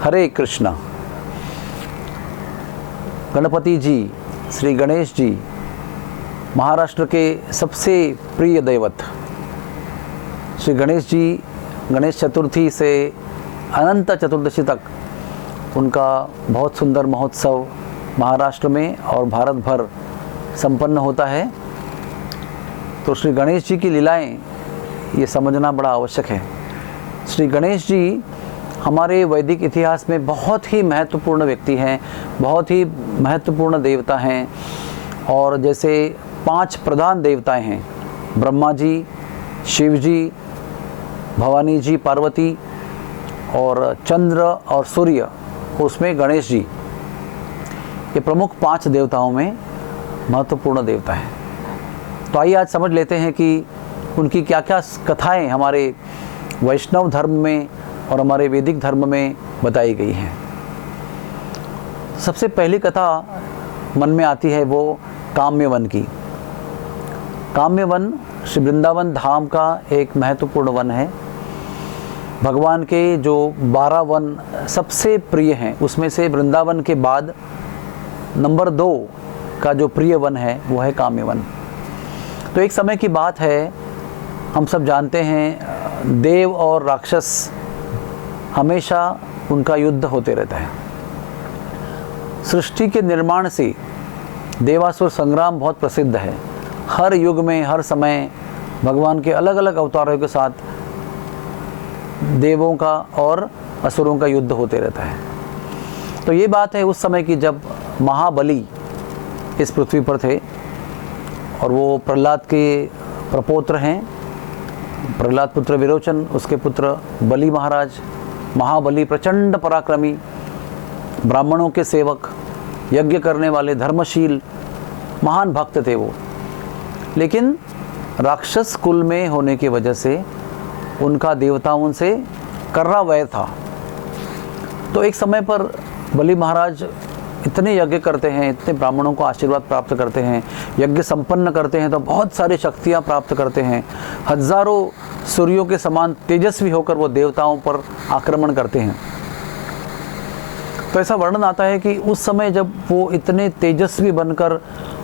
हरे कृष्णा। गणपति जी, श्री गणेश जी महाराष्ट्र के सबसे प्रिय दैवत। श्री गणेश जी गणेश चतुर्थी से अनंत चतुर्दशी तक उनका बहुत सुंदर महोत्सव महाराष्ट्र में और भारत भर संपन्न होता है। तो श्री गणेश जी की लीलाएं ये समझना बड़ा आवश्यक है। श्री गणेश जी हमारे वैदिक इतिहास में बहुत ही महत्वपूर्ण व्यक्ति हैं, बहुत ही महत्वपूर्ण देवता हैं। और जैसे 5 प्रधान देवताएं हैं, ब्रह्मा जी, शिव जी, भवानी जी, पार्वती और चंद्र और सूर्य, उसमें गणेश जी, ये प्रमुख 5 देवताओं में महत्वपूर्ण देवता है। तो आइए आज समझ लेते हैं कि उनकी क्या क्या कथाएं हमारे वैष्णव धर्म में और हमारे वैदिक धर्म में बताई गई हैं। सबसे पहली कथा मन में आती है वो काम्य वन की। काम्य वन श्री वृंदावन धाम का एक महत्वपूर्ण वन है। भगवान के जो 12 वन सबसे प्रिय हैं, उसमें से वृंदावन के बाद नंबर 2 का जो प्रिय वन है वो है काम्य वन। तो एक समय की बात है, हम सब जानते हैं देव और राक्षस हमेशा उनका युद्ध होते रहता है। सृष्टि के निर्माण से देवासुर संग्राम बहुत प्रसिद्ध है। हर युग में हर समय भगवान के अलग अलग अवतारों के साथ देवों का और असुरों का युद्ध होते रहता है। तो ये बात है उस समय की जब महाबली इस पृथ्वी पर थे और वो प्रहलाद के प्रपौत्र हैं। प्रहलाद पुत्र विरोचन, उसके पुत्र बलि महाराज, महाबली प्रचंड पराक्रमी, ब्राह्मणों के सेवक, यज्ञ करने वाले, धर्मशील, महान भक्त थे वो। लेकिन राक्षस कुल में होने की वजह से उनका देवताओं से कर्रा वैर था। तो एक समय पर बलि महाराज इतने यज्ञ करते हैं, इतने ब्राह्मणों को आशीर्वाद प्राप्त करते हैं, यज्ञ संपन्न करते हैं, तो बहुत सारी शक्तियाँ प्राप्त करते हैं। हजारों सूर्यों के समान तेजस्वी होकर वो देवताओं पर आक्रमण करते हैं। तो ऐसा वर्णन आता है कि उस समय जब वो इतने तेजस्वी बनकर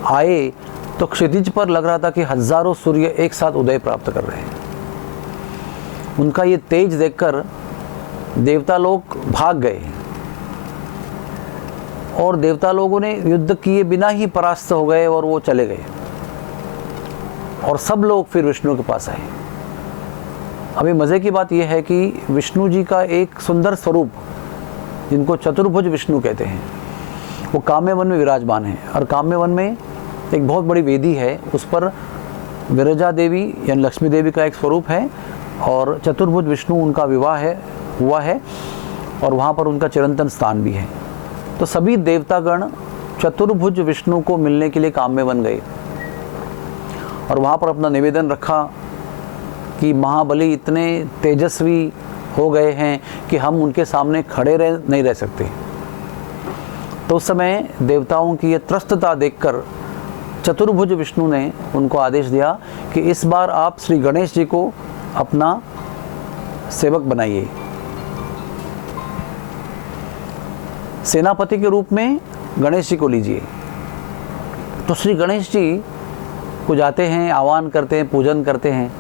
आए तो क्षितिज पर लग रहा था कि हजारों सूर्य एक साथ उदय प्राप्त कर रहे हैं। उनका ये तेज देखकर देवता लोग भाग गए और देवता लोगों ने युद्ध किए बिना ही परास्त हो गए और वो चले गए। और सब लोग फिर विष्णु के पास आए। अभी मज़े की बात यह है कि विष्णु जी का एक सुंदर स्वरूप, जिनको चतुर्भुज विष्णु कहते हैं, वो काम्य वन में विराजमान है। और काम्य वन में एक बहुत बड़ी वेदी है, उस पर विरजा देवी यानी लक्ष्मी देवी का एक स्वरूप है और चतुर्भुज विष्णु उनका विवाह हुआ है और वहाँ पर उनका चिरंतन स्थान भी है। तो सभी देवतागण चतुर्भुज विष्णु को मिलने के लिए काम्य वन गए और वहाँ पर अपना निवेदन रखा कि महाबली इतने तेजस्वी हो गए हैं कि हम उनके सामने खड़े नहीं रह सकते। तो उस समय देवताओं की ये त्रस्तता देखकर चतुर्भुज विष्णु ने उनको आदेश दिया कि इस बार आप श्री गणेश जी को अपना सेवक बनाइए। सेनापति के रूप में गणेश जी को लीजिए। तो श्री गणेश जी को जाते हैं, आह्वान करते हैं, पूजन करते हैं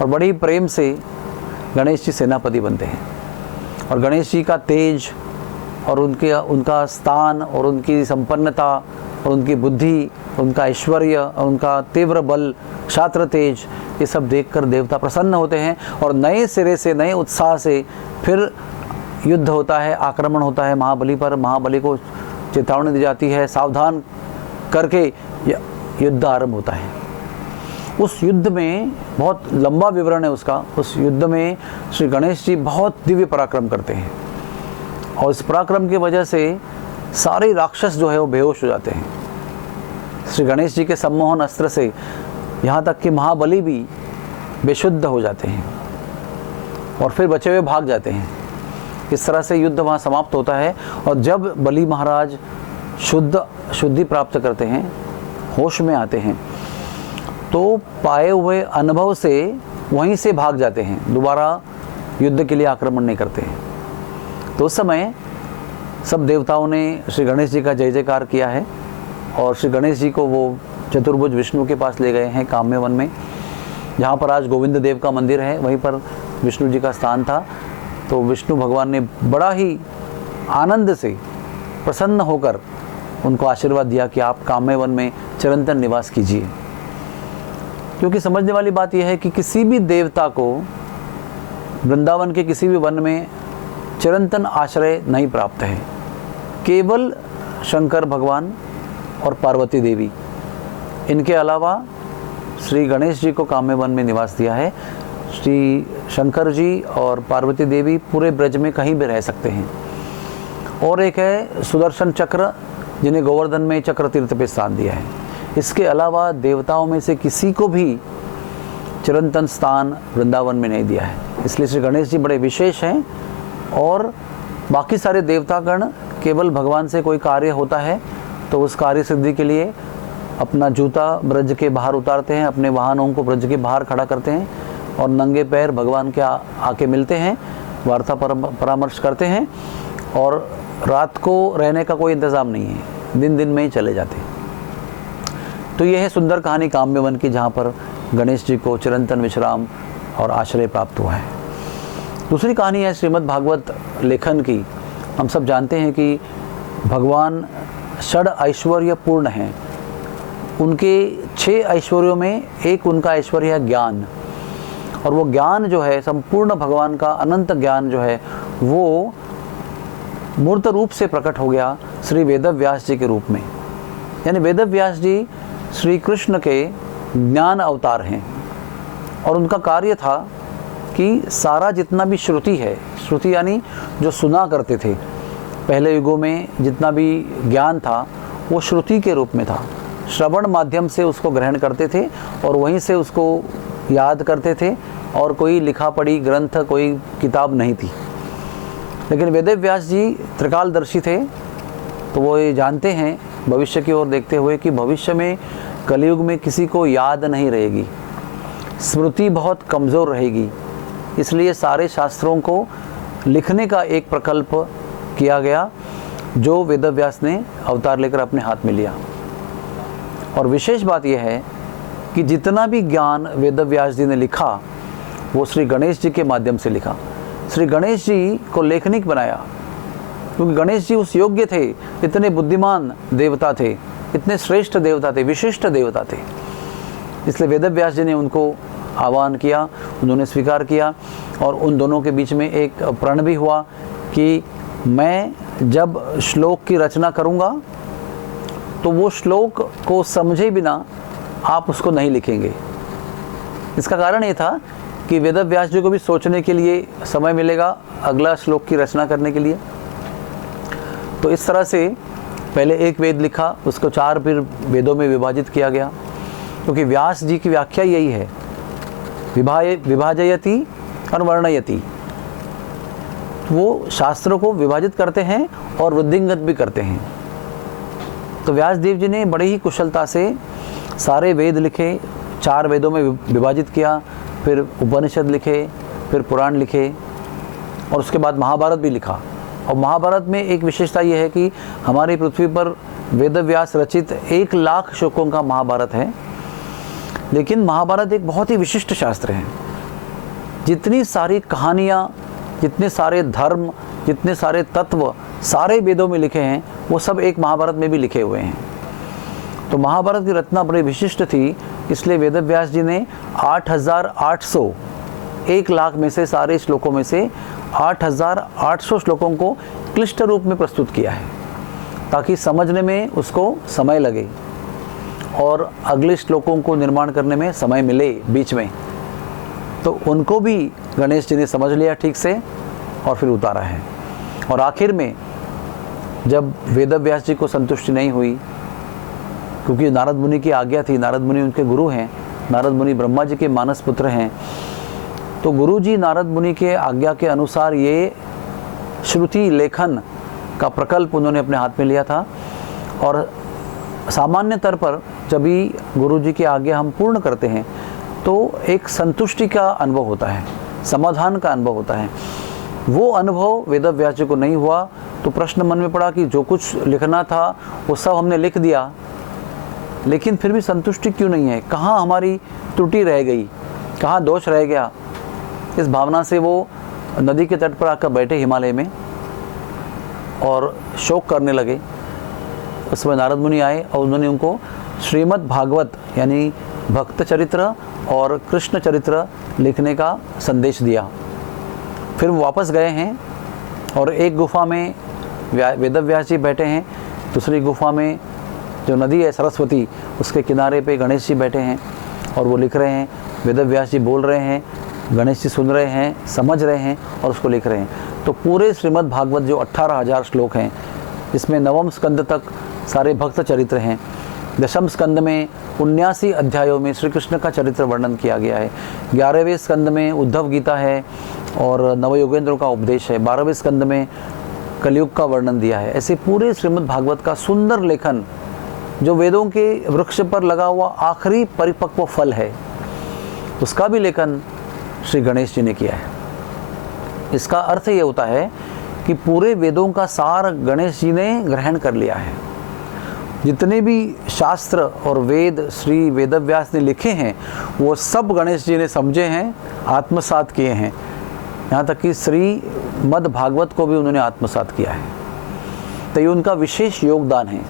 और बड़ी प्रेम से गणेश जी सेनापति बनते हैं। और गणेश जी का तेज और उनका स्थान और उनकी संपन्नता और उनकी बुद्धि, उनका ऐश्वर्य और उनका तीव्र बल, क्षात्र तेज, ये सब देखकर देवता प्रसन्न होते हैं और नए सिरे से, नए उत्साह से फिर युद्ध होता है, आक्रमण होता है महाबली पर। महाबली को चेतावनी दी जाती है, सावधान करके युद्ध आरंभ होता है। उस युद्ध में बहुत लंबा विवरण है उसका। उस युद्ध में श्री गणेश जी बहुत दिव्य पराक्रम करते हैं और इस पराक्रम की वजह से सारे राक्षस जो है वो बेहोश हो जाते हैं। श्री गणेश जी के सम्मोहन अस्त्र से यहाँ तक कि महाबली भी बेशुद्ध हो जाते हैं और फिर बचे हुए भाग जाते हैं। इस तरह से युद्ध वहाँ समाप्त होता है। और जब बलि महाराज शुद्धि प्राप्त करते हैं, होश में आते हैं, तो पाए हुए अनुभव से वहीं से भाग जाते हैं, दोबारा युद्ध के लिए आक्रमण नहीं करते हैं। तो उस समय सब देवताओं ने श्री गणेश जी का जय जयकार किया है और श्री गणेश जी को वो चतुर्भुज विष्णु के पास ले गए हैं काम्य वन में, जहाँ पर आज गोविंद देव का मंदिर है, वहीं पर विष्णु जी का स्थान था। तो विष्णु भगवान ने बड़ा ही आनंद से प्रसन्न होकर उनको आशीर्वाद दिया कि आप काम्य वन में चिरंतन निवास कीजिए। क्योंकि समझने वाली बात यह है कि किसी भी देवता को वृंदावन के किसी भी वन में चिरंतन आश्रय नहीं प्राप्त है। केवल शंकर भगवान और पार्वती देवी, इनके अलावा श्री गणेश जी को काम्य वन में निवास दिया है। श्री शंकर जी और पार्वती देवी पूरे ब्रज में कहीं भी रह सकते हैं। और एक है सुदर्शन चक्र, जिन्हें गोवर्धन में चक्र तीर्थ पे स्थान दिया है। इसके अलावा देवताओं में से किसी को भी चिरंतन स्थान वृंदावन में नहीं दिया है। इसलिए श्री गणेश जी बड़े विशेष हैं। और बाकी सारे देवतागण केवल भगवान से कोई कार्य होता है तो उस कार्य सिद्धि के लिए अपना जूता ब्रज के बाहर उतारते हैं, अपने वाहनों को ब्रज के बाहर खड़ा करते हैं और नंगे पैर भगवान के आके मिलते हैं, वार्ता परामर्श करते हैं। और रात को रहने का कोई इंतज़ाम नहीं है, दिन दिन में ही चले जाते हैं। तो यह है सुंदर कहानी काम्य वन की, जहाँ पर गणेश जी को चिरंतन विश्राम और आश्रय प्राप्त हुआ है। दूसरी कहानी है श्रीमद् भागवत लेखन की। हम सब जानते हैं कि भगवान षड ऐश्वर्य पूर्ण हैं। उनके 6 ऐश्वर्यों में एक उनका ऐश्वर्य है ज्ञान। और वो ज्ञान जो है, संपूर्ण भगवान का अनंत ज्ञान जो है, वो मूर्त रूप से प्रकट हो गया श्री वेदव्यास जी के रूप में। यानी वेदव्यास जी श्री कृष्ण के ज्ञान अवतार हैं। और उनका कार्य था कि सारा जितना भी श्रुति है, श्रुति यानी जो सुना करते थे पहले युगों में, जितना भी ज्ञान था वो श्रुति के रूप में था। श्रवण माध्यम से उसको ग्रहण करते थे और वहीं से उसको याद करते थे, और कोई लिखा पढ़ी ग्रंथ, कोई किताब नहीं थी। लेकिन वेदव्यास जी त्रिकालदर्शी थे, तो वो ये जानते हैं भविष्य की ओर देखते हुए कि भविष्य में कलयुग में किसी को याद नहीं रहेगी, स्मृति बहुत कमज़ोर रहेगी। इसलिए सारे शास्त्रों को लिखने का एक प्रकल्प किया गया, जो वेदव्यास ने अवतार लेकर अपने हाथ में लिया। और विशेष बात यह है कि जितना भी ज्ञान वेदव्यास जी ने लिखा वो श्री गणेश जी के माध्यम से लिखा। श्री गणेश जी को लेखनिक बनाया, क्योंकि गणेश जी उस योग्य थे, इतने बुद्धिमान देवता थे, इतने श्रेष्ठ देवता थे, विशिष्ट देवता थे। इसलिए वेदव्यास जी ने उनको आह्वान किया, उन्होंने स्वीकार किया। और उन दोनों के बीच में एक प्रण भी हुआ कि मैं जब श्लोक की रचना करूँगा तो वो श्लोक को समझे बिना आप उसको नहीं लिखेंगे। इसका कारण ये था कि वेदव्यास जी को भी सोचने के लिए समय मिलेगा अगला श्लोक की रचना करने के लिए। तो इस तरह से पहले एक वेद लिखा, उसको 4 फिर वेदों में विभाजित किया गया, क्योंकि व्यास जी की व्याख्या यही है, विभाजयति और वर्णयति। वो शास्त्रों को विभाजित करते हैं और वृद्धिंगत भी करते हैं। तो व्यास देव जी ने बड़े ही कुशलता से सारे वेद लिखे, 4 वेदों में विभाजित किया, फिर उपनिषद लिखे, फिर पुराण लिखे, और उसके बाद महाभारत भी लिखा। और महाभारत में एक विशेषता यह है कि हमारी पृथ्वी पर वेदव्यास रचित 1 लाख श्लोकों का महाभारत है। लेकिन महाभारत एक बहुत ही विशिष्ट शास्त्र है। जितनी सारी कहानियाँ, जितने सारे धर्म, जितने सारे तत्व सारे वेदों में लिखे हैं, वो सब एक महाभारत में भी लिखे हुए हैं। तो महाभारत की रचना बड़ी विशिष्ट थी, इसलिए वेदव्यास जी ने 8800, 1 लाख में से सारे श्लोकों में से 8800 श्लोकों को क्लिष्ट रूप में प्रस्तुत किया है, ताकि समझने में उसको समय लगे और अगले श्लोकों को निर्माण करने में समय मिले बीच में। तो उनको भी गणेश जी ने समझ लिया ठीक से और फिर उतारा है। और आखिर में जब वेदव्यास जी को संतुष्टि नहीं हुई, क्योंकि नारद मुनि की आज्ञा थी, नारद मुनि उनके गुरु हैं, नारद मुनि ब्रह्मा जी के मानस पुत्र हैं, तो गुरु जी नारद मुनि के आज्ञा के अनुसार ये श्रुति लेखन का प्रकल्प उन्होंने अपने हाथ में लिया था। और सामान्य तौर पर जब भी गुरु जी की आज्ञा हम पूर्ण करते हैं तो एक संतुष्टि का अनुभव होता है, समाधान का अनुभव होता है। वो अनुभव वेदव्यास जी को नहीं हुआ तो प्रश्न मन में पड़ा कि जो कुछ लिखना था वो सब हमने लिख दिया, लेकिन फिर भी संतुष्टि क्यों नहीं है, कहाँ हमारी त्रुटि रह गई, कहाँ दोष रह गया। इस भावना से वो नदी के तट पर आकर बैठे हिमालय में और शोक करने लगे। उस समय नारद मुनि आए और उन्होंने उनको श्रीमद् भागवत यानी भक्त चरित्र और कृष्ण चरित्र लिखने का संदेश दिया। फिर वो वापस गए हैं और एक गुफा में वेदव्यास जी बैठे हैं, दूसरी गुफा में जो नदी है सरस्वती उसके किनारे पे गणेश जी बैठे हैं और वो लिख रहे हैं। वेदव्यास जी बोल रहे हैं, गणेश जी सुन रहे हैं, समझ रहे हैं और उसको लिख रहे हैं। तो पूरे श्रीमद् भागवत जो 18,000 श्लोक हैं, इसमें 9वें स्कंद तक सारे भक्त चरित्र हैं। 10वें स्कंद में 79 अध्यायों में श्री कृष्ण का चरित्र वर्णन किया गया है। 11वें स्कंद में उद्धव गीता है और नवयोगेंद्र का उपदेश है। 12वें स्कंद में कलयुग का वर्णन दिया है। ऐसे पूरे श्रीमद् भागवत का सुंदर लेखन जो वेदों के वृक्ष पर लगा हुआ आखिरी परिपक्व फल है, उसका भी लेखन श्री गणेश जी ने किया है। इसका अर्थ ये होता है कि पूरे वेदों का सार गणेश जी ने ग्रहण कर लिया है। जितने भी शास्त्र और वेद श्री वेदव्यास ने लिखे हैं वो सब गणेश जी ने समझे हैं, आत्मसात किए हैं। यहाँ तक कि श्रीमद् भागवत को भी उन्होंने आत्मसात किया है। तो ये उनका विशेष योगदान है,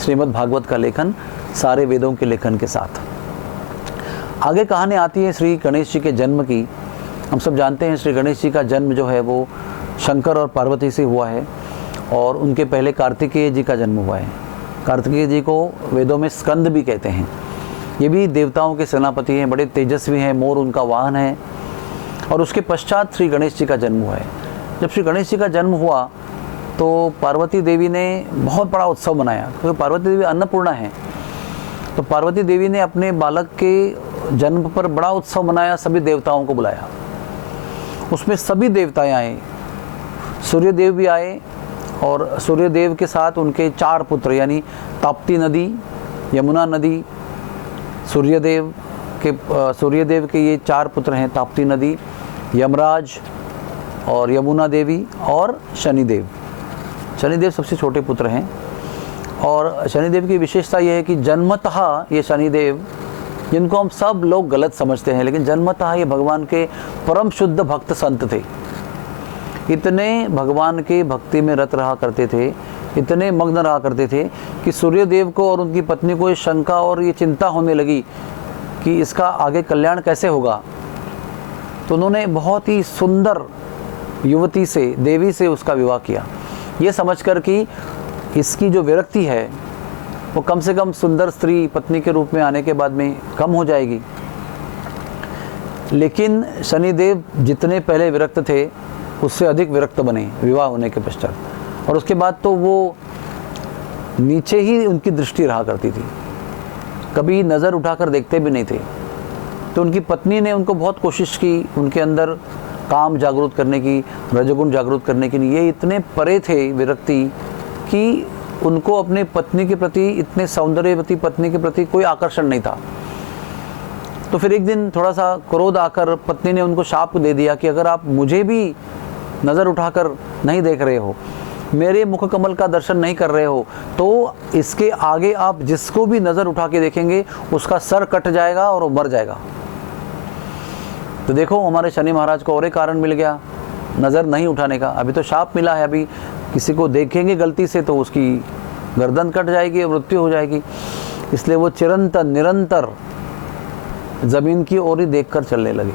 श्रीमद् भागवत का लेखन सारे वेदों के लेखन के साथ। आगे कहानी आती है श्री गणेश जी के जन्म की। हम सब जानते हैं श्री गणेश जी का जन्म जो है वो शंकर और पार्वती से हुआ है और उनके पहले कार्तिकेय जी का जन्म हुआ है। कार्तिकेय जी को वेदों में स्कंद भी कहते हैं। ये भी देवताओं के सेनापति हैं, बड़े तेजस्वी हैं, मोर उनका वाहन है। और उसके पश्चात श्री गणेश जी का जन्म हुआ है। जब श्री गणेश जी का जन्म हुआ तो पार्वती देवी ने बहुत बड़ा उत्सव मनाया, क्योंकि पार्वती देवी अन्नपूर्णा है। तो पार्वती देवी ने अपने बालक के जन्म पर बड़ा उत्सव मनाया, सभी देवताओं को बुलाया। उसमें सभी देवताएं आए, सूर्यदेव भी आए और सूर्यदेव के साथ उनके 4 पुत्र यानी ताप्ती नदी, यमुना नदी, सूर्यदेव के ये 4 पुत्र हैं, ताप्ती नदी, यमराज और यमुना देवी और शनिदेव। शनिदेव सबसे छोटे पुत्र हैं और शनिदेव की विशेषता यह है कि जन्मतः ये शनिदेव, जिनको हम सब लोग गलत समझते हैं, लेकिन जन्मतः ये भगवान के परम शुद्ध भक्त संत थे। इतने भगवान के भक्ति में रत रहा करते थे, इतने मग्न रहा करते थे कि सूर्यदेव को और उनकी पत्नी को ये शंका और ये चिंता होने लगी कि इसका आगे कल्याण कैसे होगा। तो उन्होंने बहुत ही सुंदर युवती से, देवी से उसका विवाह किया, ये समझकर कि इसकी जो विरक्ति है वो कम से कम सुंदर स्त्री पत्नी के रूप में आने के बाद में कम हो जाएगी। लेकिन शनिदेव जितने पहले विरक्त थे उससे अधिक विरक्त बने विवाह होने के पश्चात, और उसके बाद तो वो नीचे ही उनकी दृष्टि रहा करती थी, कभी नज़र उठाकर देखते भी नहीं थे। तो उनकी पत्नी ने उनको बहुत कोशिश की उनके अंदर काम जागरूक करने की, रजोगुण जागरूक करने की। ये इतने परे थे विरक्ति कि उनको अपने पत्नी के प्रति, इतने सौंदर्यवती पत्नी के प्रति कोई आकर्षण नहीं था। तो फिर एक दिन थोड़ा सा क्रोध आकर पत्नी ने उनको शाप दे दिया कि अगर आप मुझे भी नज़र उठाकर नहीं देख रहे हो, मेरे मुख कमल का दर्शन नहीं कर रहे हो, तो इसके आगे आप जिसको भी नज़र उठा के देखेंगे उसका सर कट जाएगा और वो मर जाएगा। तो देखो हमारे शनि महाराज को और एक कारण मिल गया नज़र नहीं उठाने का। अभी तो शाप मिला है, अभी किसी को देखेंगे गलती से तो उसकी गर्दन कट जाएगी और मृत्यु हो जाएगी। इसलिए वो चिरंतन निरंतर ज़मीन की ओर ही देखकर चलने लगे।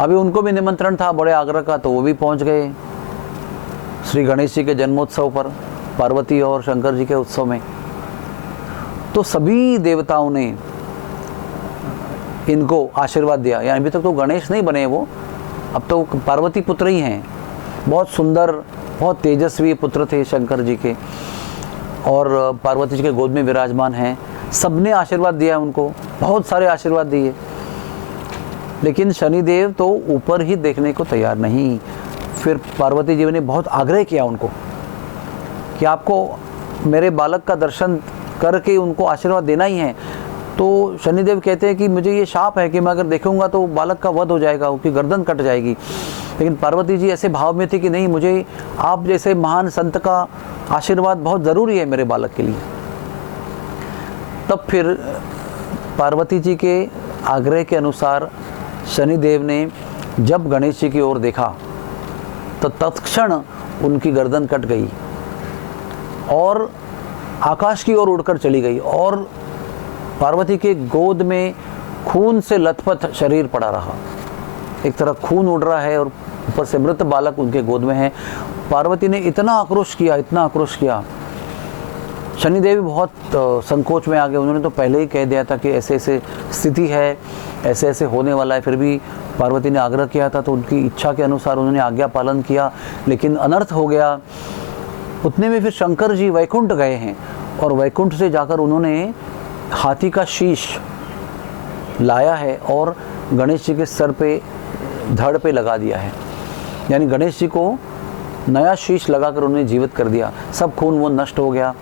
अभी उनको भी निमंत्रण था बड़े आग्रह का, तो वो भी पहुंच गए श्री गणेश जी के जन्मोत्सव पर, पार्वती और शंकर जी के उत्सव में। तो सभी देवताओं ने इनको आशीर्वाद दिया। यानी अभी तक तो गणेश नहीं बने वो, अब तो पार्वती पुत्र ही हैं। बहुत सुंदर, बहुत तेजस्वी पुत्र थे शंकर जी के, और पार्वती जी के गोद में विराजमान हैं। सबने आशीर्वाद दिया उनको, बहुत सारे आशीर्वाद दिए, लेकिन शनिदेव तो ऊपर ही देखने को तैयार नहीं। फिर पार्वती जी ने बहुत आग्रह किया उनको कि आपको मेरे बालक का दर्शन करके उनको आशीर्वाद देना ही है। तो शनिदेव कहते हैं कि मुझे ये शाप है कि मैं अगर देखूंगा तो बालक का वध हो जाएगा, उसकी गर्दन कट जाएगी। लेकिन पार्वती जी ऐसे भाव में थी कि नहीं, मुझे आप जैसे महान संत का आशीर्वाद बहुत ज़रूरी है मेरे बालक के लिए। तब फिर पार्वती जी के आग्रह के अनुसार शनिदेव ने जब गणेश जी की ओर देखा तो तत्क्षण उनकी गर्दन कट गई और आकाश की ओर उड़कर चली गई और पार्वती के गोद में खून से लथपथ शरीर पड़ा रहा। एक तरफ खून उड़ रहा है और ऊपर से मृत बालक उनके गोद में है। पार्वती ने इतना आक्रोश किया, शनिदेव बहुत संकोच में आ गए। उन्होंने तो पहले ही कह दिया था कि ऐसे ऐसे स्थिति है, ऐसे ऐसे होने वाला है, फिर भी पार्वती ने आग्रह किया था तो उनकी इच्छा के अनुसार उन्होंने आज्ञा पालन किया, लेकिन अनर्थ हो गया। उतने में फिर शंकर जी वैकुंठ गए हैं और वैकुंठ से जाकर उन्होंने हाथी का शीश लाया है और गणेश जी के सर पे, धड़ पे लगा दिया है। यानी गणेश जी को नया शीश लगाकर उन्हें जीवित कर दिया। सब खून वो नष्ट हो गया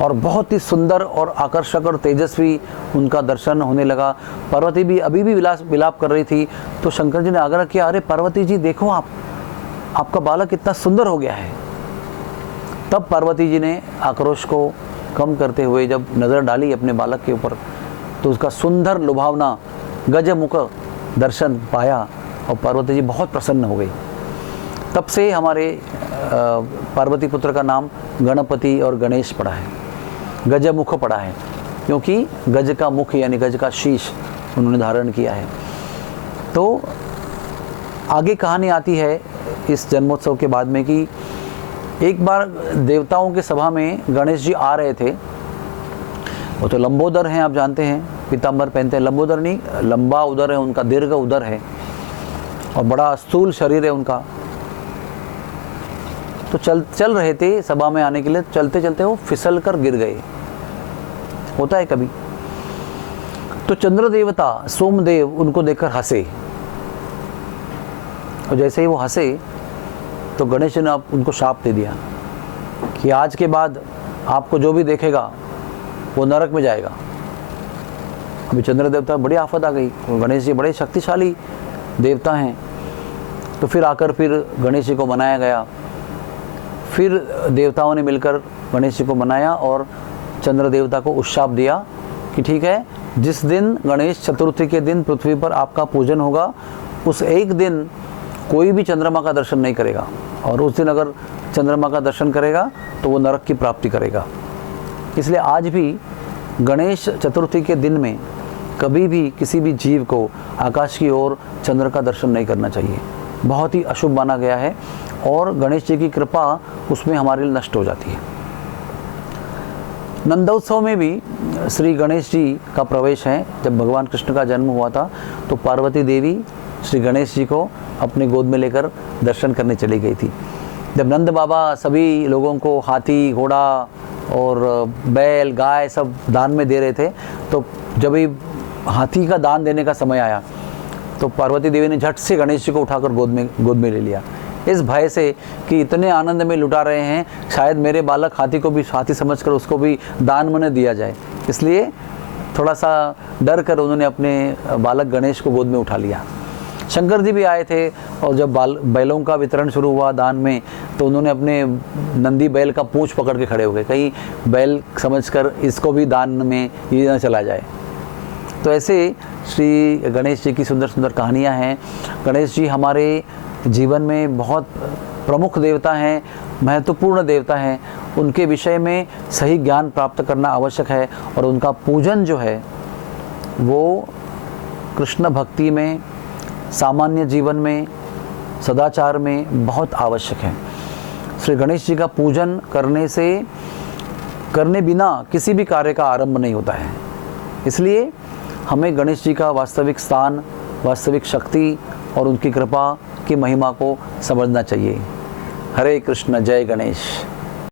और बहुत ही सुंदर और आकर्षक और तेजस्वी उनका दर्शन होने लगा। पार्वती भी अभी भी विलाप कर रही थी तो शंकर जी ने आग्रह किया, अरे पार्वती जी देखो, आपका बालक कितना सुंदर हो गया है। तब पार्वती जी ने आक्रोश को कम करते हुए जब नज़र डाली अपने बालक के ऊपर तो उसका सुंदर लुभावना गजमुख दर्शन पाया और पार्वती जी बहुत प्रसन्न हो गई। तब से हमारे पार्वती पुत्र का नाम गणपति और गणेश पड़ा है, गजमुख पड़ा है, क्योंकि गज का मुख यानी गज का शीश उन्होंने धारण किया है। तो आगे कहानी आती है इस जन्मोत्सव के बाद में कि एक बार देवताओं के सभा में गणेश जी आ रहे थे। वो तो लंबोदर हैं, आप जानते हैं, पीताम्बर पहनते हैं। लंबोदर नहीं, लंबा उदर है उनका, दीर्घ उदर है और बड़ा स्थूल शरीर है उनका। तो चल रहे थे सभा में आने के लिए, चलते चलते वो फिसल कर गिर गए, होता है कभी। तो चंद्र देवता सोमदेव उनको देखकर हंसे और जैसे ही वो हंसे तो गणेश ने उनको शाप दे दिया कि आज के बाद आपको जो भी देखेगा वो नरक में जाएगा। अभी चंद्र देवता बड़ी आफत आ गई, गणेश जी बड़े शक्तिशाली देवता हैं। तो फिर आकर फिर गणेश जी को मनाया गया। फिर देवताओं ने मिलकर गणेश जी को मनाया और चंद्र देवता को उशाप दिया कि ठीक है, जिस दिन गणेश चतुर्थी के दिन पृथ्वी पर आपका पूजन होगा उस एक दिन कोई भी चंद्रमा का दर्शन नहीं करेगा और उस दिन अगर चंद्रमा का दर्शन करेगा तो वो नरक की प्राप्ति करेगा। इसलिए आज भी गणेश चतुर्थी के दिन में कभी भी किसी भी जीव को आकाश की ओर चंद्र का दर्शन नहीं करना चाहिए, बहुत ही अशुभ माना गया है और गणेश जी की कृपा उसमें हमारे लिए नष्ट हो जाती है। नंदोत्सव में भी श्री गणेश जी का प्रवेश है। जब भगवान कृष्ण का जन्म हुआ था तो पार्वती देवी श्री गणेश जी को अपने गोद में लेकर दर्शन करने चली गई थी। जब नंद बाबा सभी लोगों को हाथी, घोड़ा और बैल, गाय सब दान में दे रहे थे, तो जब ही हाथी का दान देने का समय आया तो पार्वती देवी ने झट से गणेश जी को उठाकर गोद में ले लिया, इस भय से कि इतने आनंद में लुटा रहे हैं, शायद मेरे बालक हाथी को भी हाथी समझकर उसको भी दान में दिया जाए। इसलिए थोड़ा सा डर कर उन्होंने अपने बालक गणेश को गोद में उठा लिया। शंकर जी भी आए थे और जब बैलों का वितरण शुरू हुआ दान में तो उन्होंने अपने नंदी बैल का पूंछ पकड़ के खड़े हो गए, कहीं बैल समझकर इसको भी दान में ये ना चला जाए। तो ऐसे श्री गणेश जी की सुंदर सुंदर कहानियाँ हैं। गणेश जी हमारे जीवन में बहुत प्रमुख देवता हैं, महत्वपूर्ण देवता हैं। उनके विषय में सही ज्ञान प्राप्त करना आवश्यक है और उनका पूजन जो है वो कृष्ण भक्ति में, सामान्य जीवन में, सदाचार में बहुत आवश्यक है। श्री गणेश जी का पूजन करने बिना किसी भी कार्य का आरंभ नहीं होता है। इसलिए हमें गणेश जी का वास्तविक स्थान, वास्तविक शक्ति और उनकी कृपा की महिमा को समझना चाहिए। हरे कृष्ण, जय गणेश।